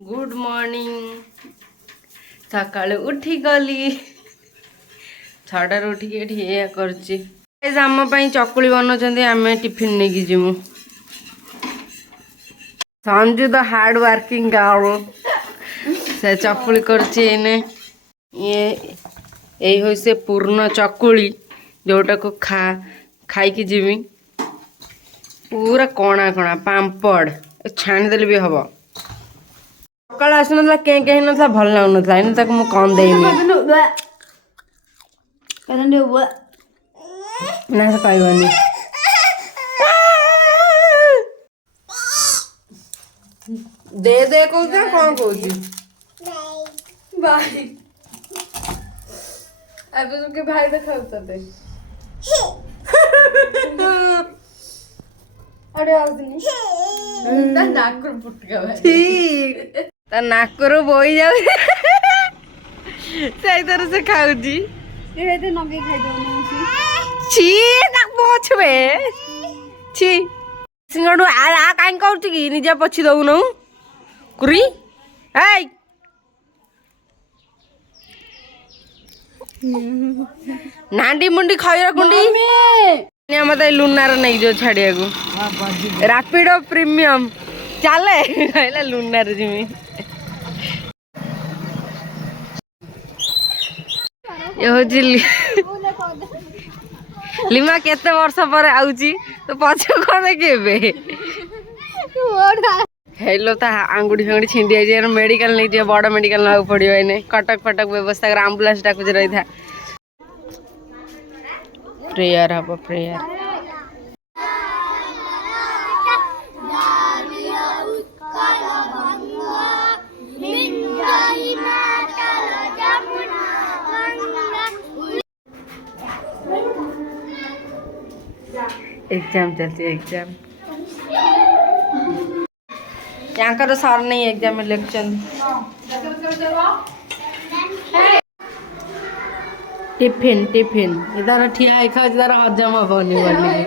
good morning सकाळु उठी गली 6 उठिक ये करम चकुली बनाऊँ आम टिफिन नहीं जीमु संजू द हार्ड वर्किंग गाँव से चकुली करे ये से पूर्ण चकुली जोटा को खाई जीमी पूरा कणा कणा पापड़ छाणीदेले भी हम सकाल आसना के ना भल लगुन इन मुझे कौन देनी ना से कहनी दे दे कौन कौन कौन भाई अब तुमके भाई देखा अरे नाक फुटका ठीक नाकरू बोई जाऊ सही तरह से खाऊजी छी पछुए छी सिंगड़ू आ कहीं कौन कि निजे पछी दौन कुरी नांडी मुंडी खैर कुंडी मत लुनार नहीं जो छाड़िया को रापिडो प्रीमियम चले कहला लुनार जिमी ये हूँ लिमा केते वर्ष पर आउची तो पछ कौन केबे हेलो ता आंगुड़ी फांगुड़ी छिंडी आई मेडिकल नहीं जे बड़ मेडिकल ना पड़ो इने कटक फटक व्यवस्था कर एम्बुलेंस डाक रही था प्रेयर हम प्रेयर एग्जाम चलती एग्जाम यहाँ सर नहीं एग्जाम इलेक्शन टिफिन टिफिन इधर ठिया खा इधर हजम हबनी बोली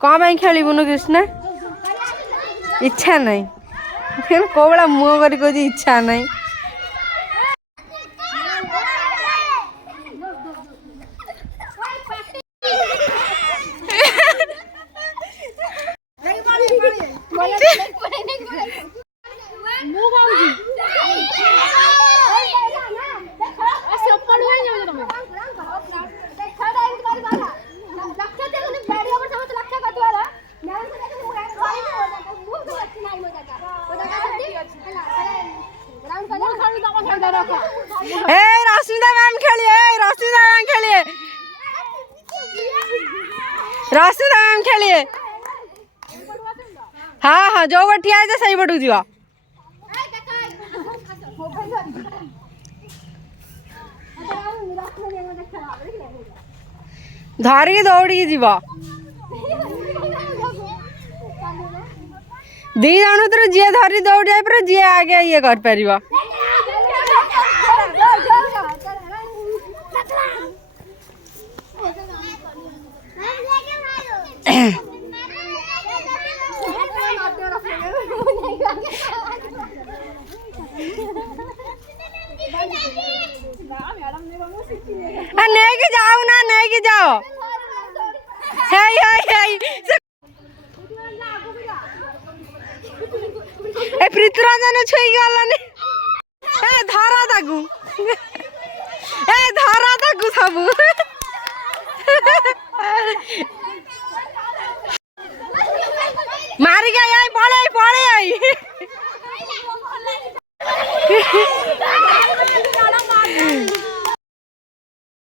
कौन खेलुन कृष्णा इच्छा नहीं फिर कौड़ा मुह कर इच्छा नहीं रश्मिता मैम खेलिए रश्मिता मैम खेलिए रश्मिता मैम खेलिए हाँ हाँ जो बट ठिया है सही पटू जीवा धरिकी दौड़ी जीवा दी जन भर जी धरी दौड़ जाए जी आगे ये कर पार नहीं कि जाओ ना नहीं कि जाओ प्रीतिरंजन छुई गलानी धरा ताकू धरा ताकू सब